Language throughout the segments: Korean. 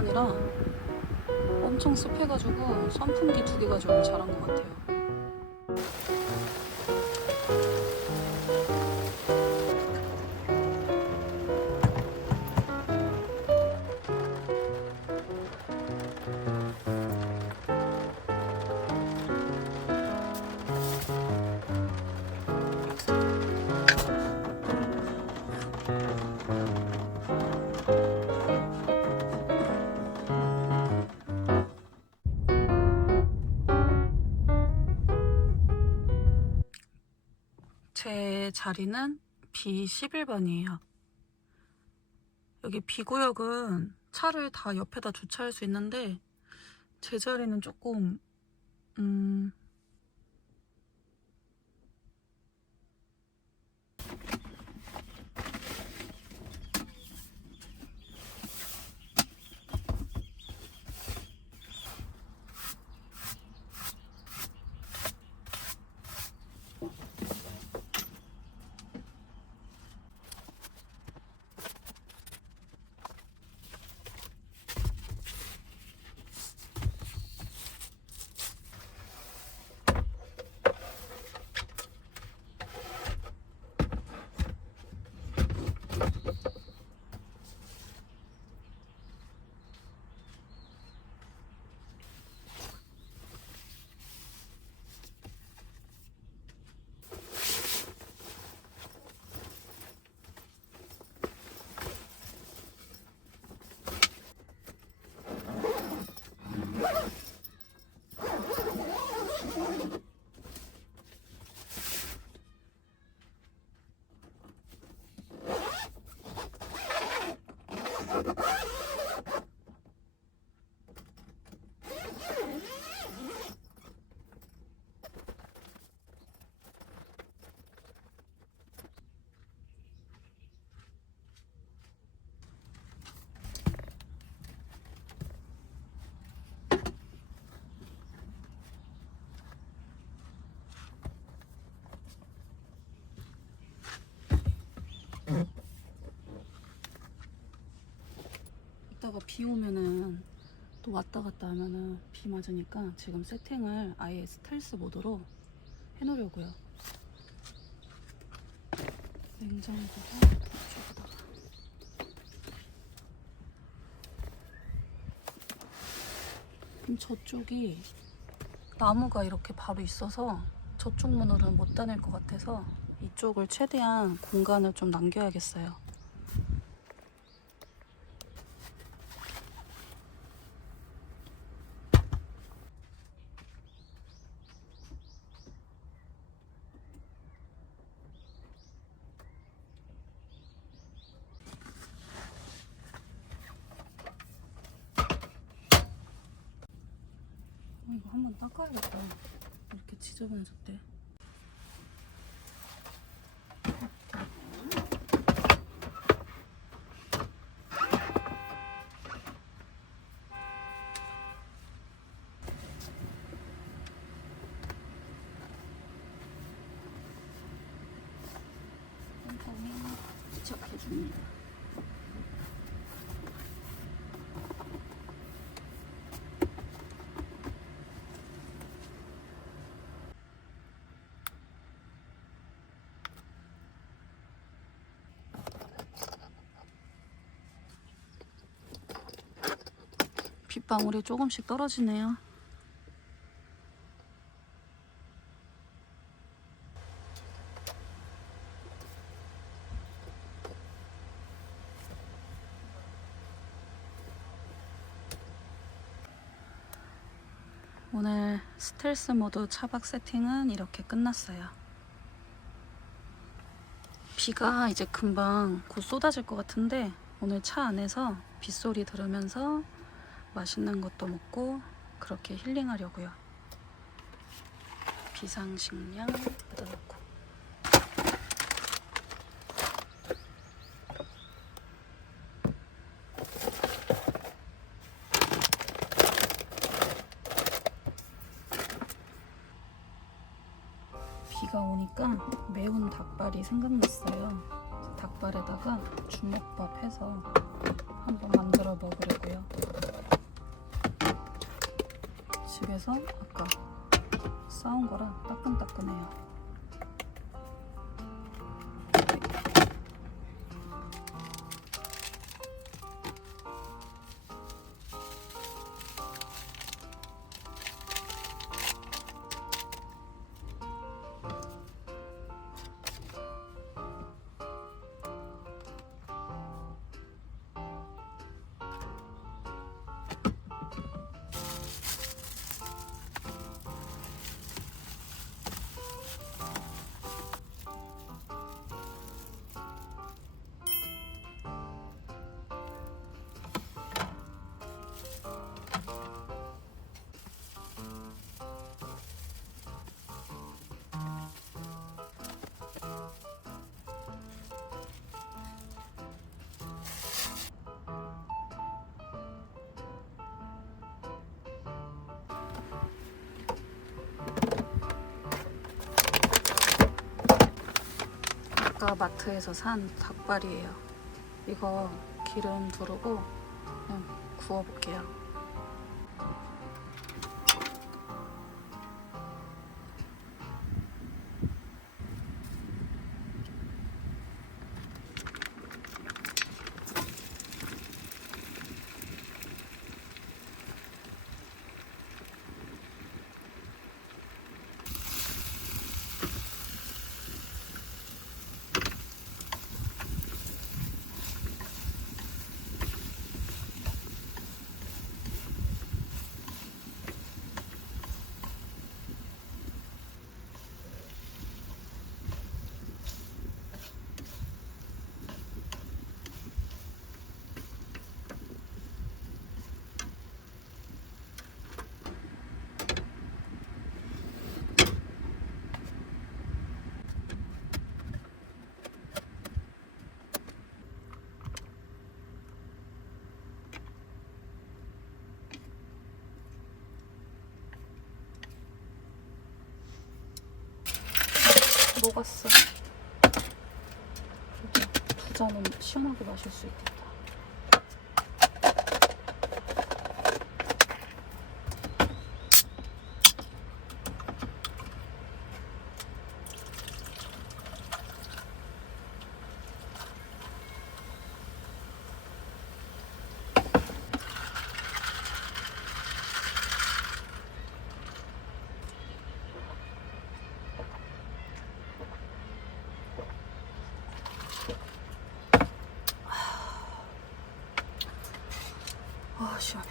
직전이라 엄청 습해가지고 선풍기 두 개 가져오길 잘한 것 같아요. 제 자리는 B11번이에요. 여기 B구역은 차를 다 옆에다 주차할 수 있는데 제 자리는 조금 음 Ha ha ha! 이따가 비 오면은 또 왔다 갔다 하면은 비 맞으니까 지금 세팅을 아예 스텔스 모드로 해놓으려고요. 냉장고를 그럼 저쪽이 나무가 이렇게 바로 있어서 저쪽 문으로는 못 다닐 것 같아서 이쪽을 최대한 공간을 좀 남겨야겠어요. 어, 이거 한번 닦아야겠다. 이렇게 지저분해졌대. 꼼꼼히 부착해줍니다. 빗방울이 조금씩 떨어지네요. 오늘 스텔스 모드 차박 세팅은 이렇게 끝났어요. 비가 이제 금방 곧 쏟아질 것 같은데 오늘 차 안에서 빗소리 들으면서 맛있는 것도 먹고 그렇게 힐링하려고요. 비상식량 뜯어놓고 비가 오니까 매운 닭발이 생각났어요. 닭발에다가 주먹밥 해서 한번 만들어 먹으려고요. 집에서 아까 싸운 거라 따끈따끈해요. 마트에서 산 닭발이에요. 이거 기름 두르고 그냥 구워볼게요. 녹았어. 잔은 시원하게 마실 수 있겠다. 아 시원해.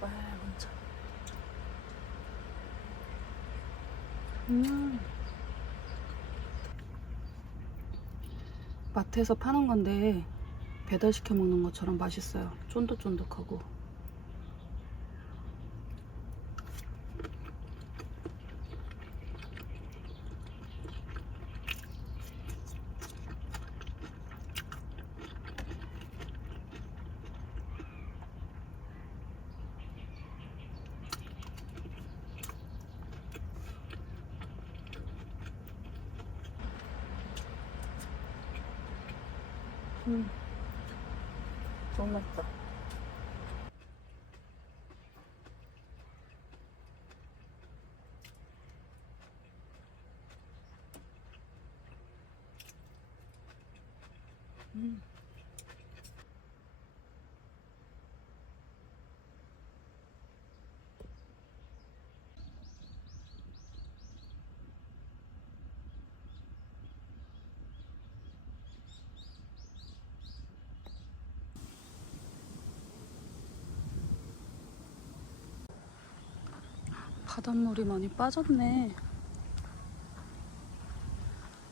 닭발 먼저. 음. 마트에서 파는 건데 배달시켜 먹는 것처럼 맛있어요. 쫀득쫀득하고. 음. 너무 맛있다. 음. 바닷물이 많이 빠졌네.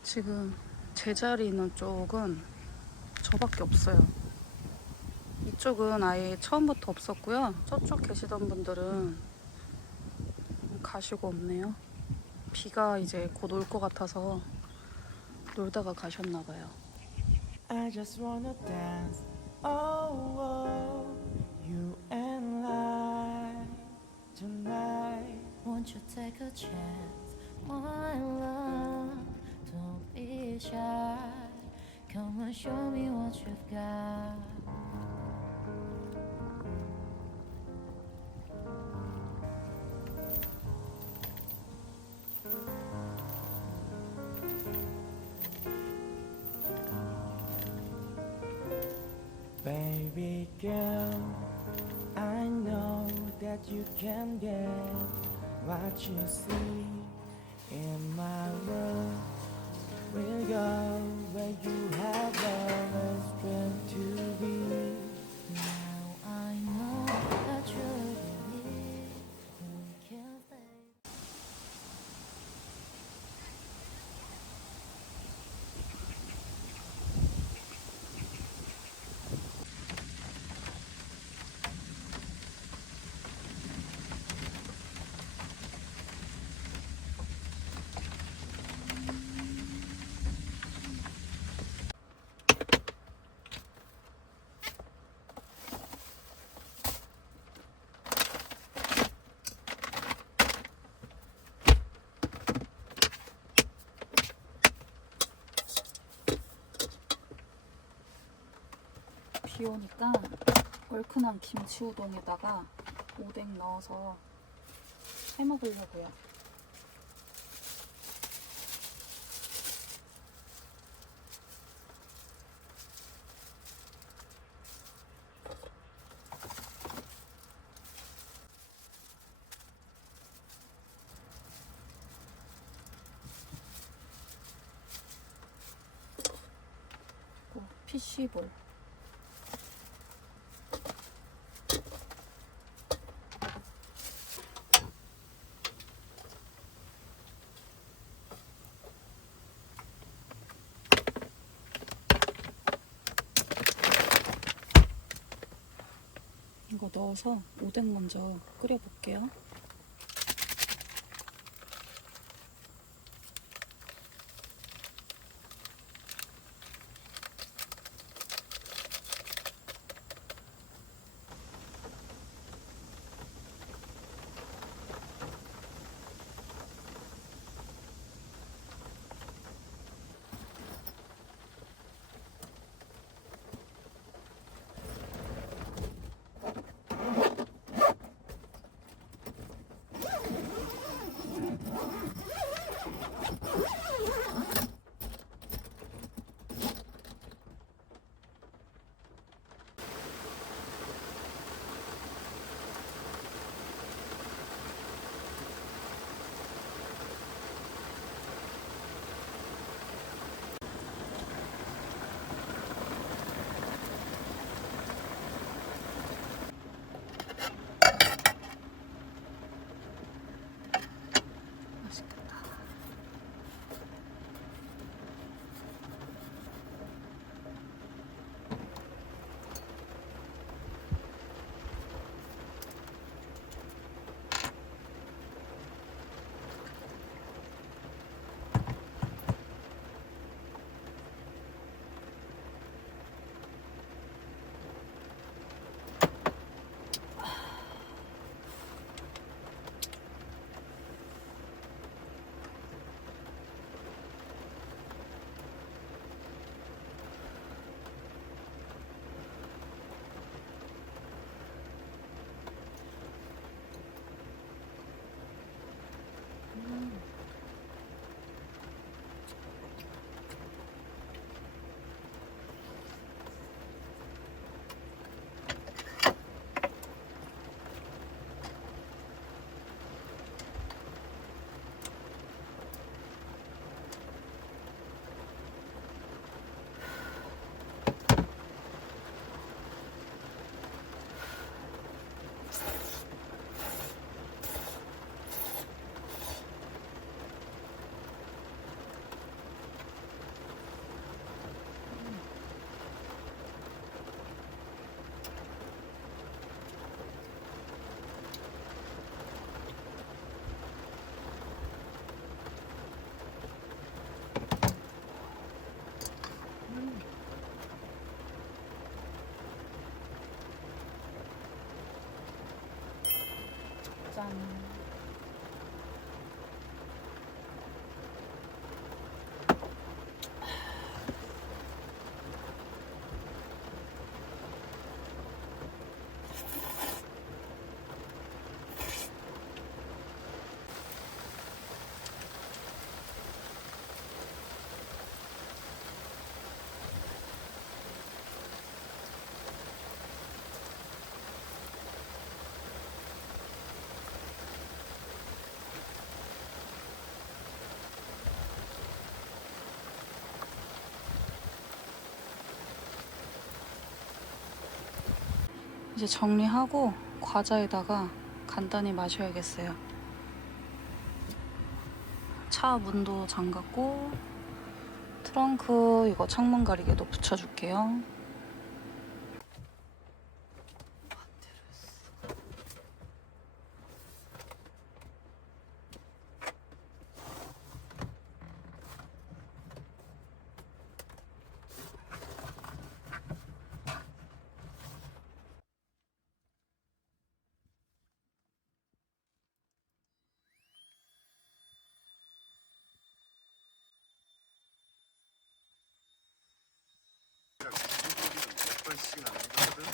지금 제자리 있는 쪽은 저밖에 없어요. 이쪽은 아예 처음부터 없었고요. 저쪽 계시던 분들은 가시고 없네요. 비가 이제 곧 올 것 같아서 놀다가 가셨나 봐요. I just wanna dance. Oh, oh, you and I tonight. Won't you take a chance, my love? Don't be shy. Come and show me what you've got. Baby girl, I know that you can get what you see in my world. We'll go where you have always dreamed to be. 비 오니까 얼큰한 김치 우동에다가 오뎅 넣어서 해 먹으려고요. 또 피쉬볼. 이거 넣어서 오뎅 먼저 끓여볼게요. 이제 정리하고 과자에다가 간단히 마셔야겠어요. 차 문도 잠갔고 트렁크 이거 창문 가리개도 붙여줄게요. 몇 번씩 하는 거거든.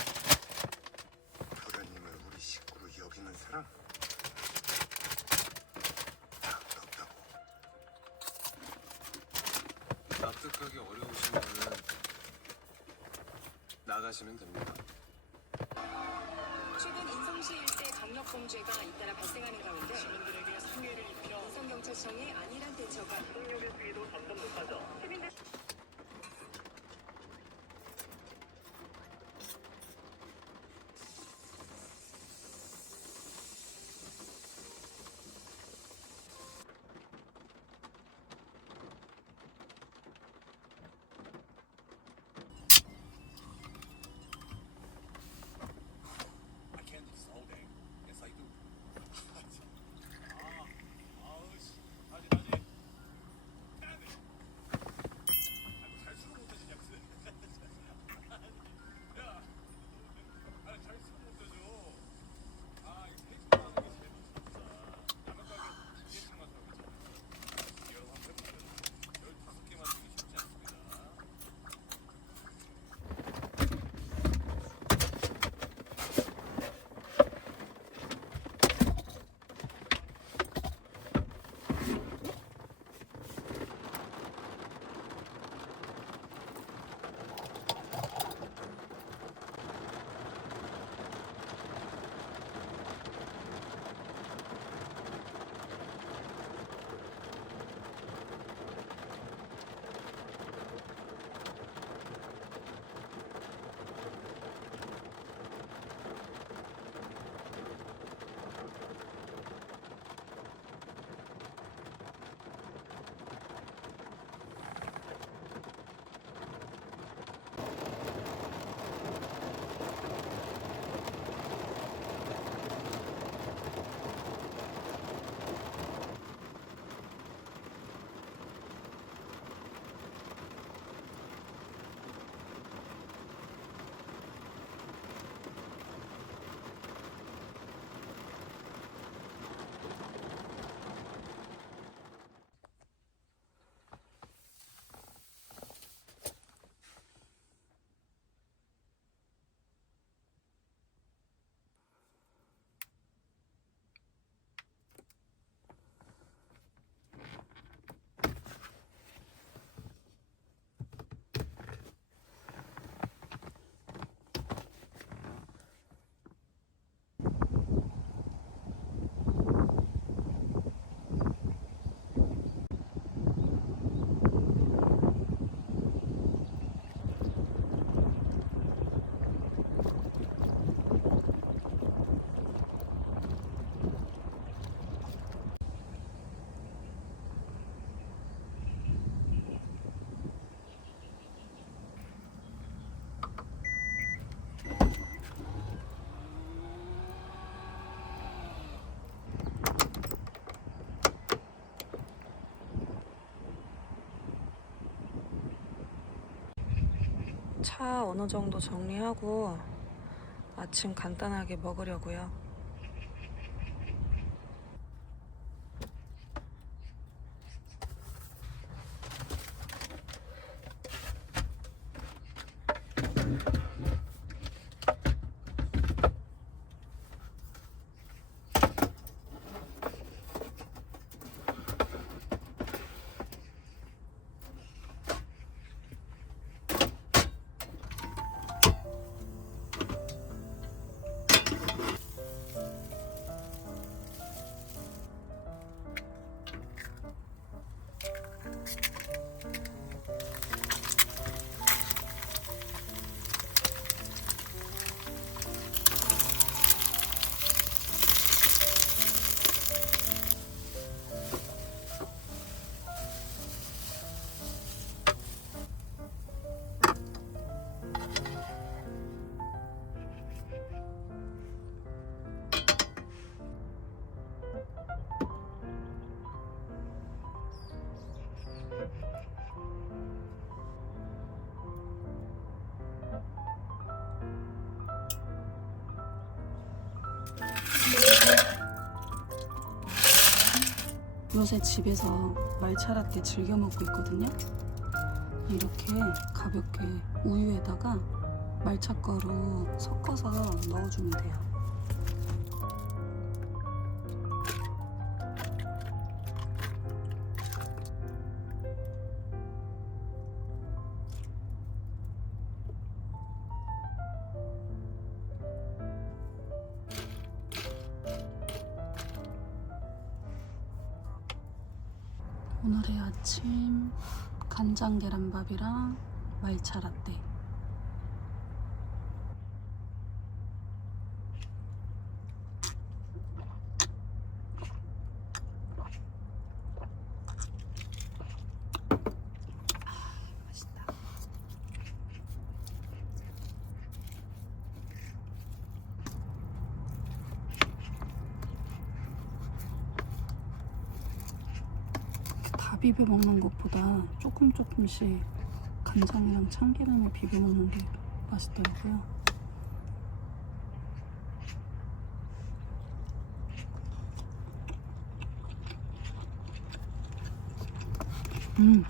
도련님을 우리 식구로 여기는 사람 아무도 없다고. 납득하기 어려우시면은 나가시면 됩니다. 최근 인성시 일대 강력 범죄가 잇따라 발생하는 가운데 시민들에게 상해를 입혀 인성경찰청의 안일한 대처가 폭력의 수위도 점점 높아져 시민들 차 어느 정도 정리하고 아침 간단하게 먹으려고요. 요새 집에서 말차라떼 즐겨 먹고 있거든요. 이렇게 가볍게 우유에다가 말차가루 섞어서 넣어주면 돼요. 계란밥이랑 말차 라떼. 비벼 먹는 것보다 조금 조금씩 간장이랑 참기름을 비벼 먹는 게 맛있더라고요. 음.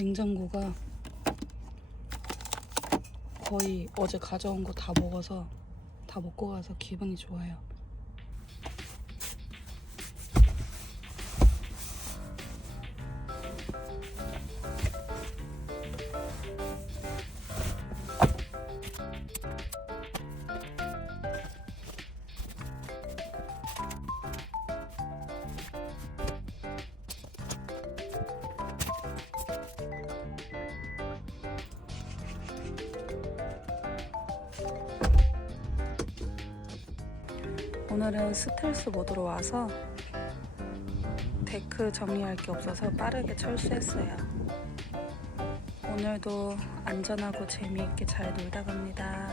냉장고가 거의 어제 가져온 거 다 먹어서 다 먹고 가서 기분이 좋아요. 오늘은 스텔스 모드로 와서 데크 정리할 게 없어서 빠르게 철수했어요. 오늘도 안전하고 재미있게 잘 놀다 갑니다.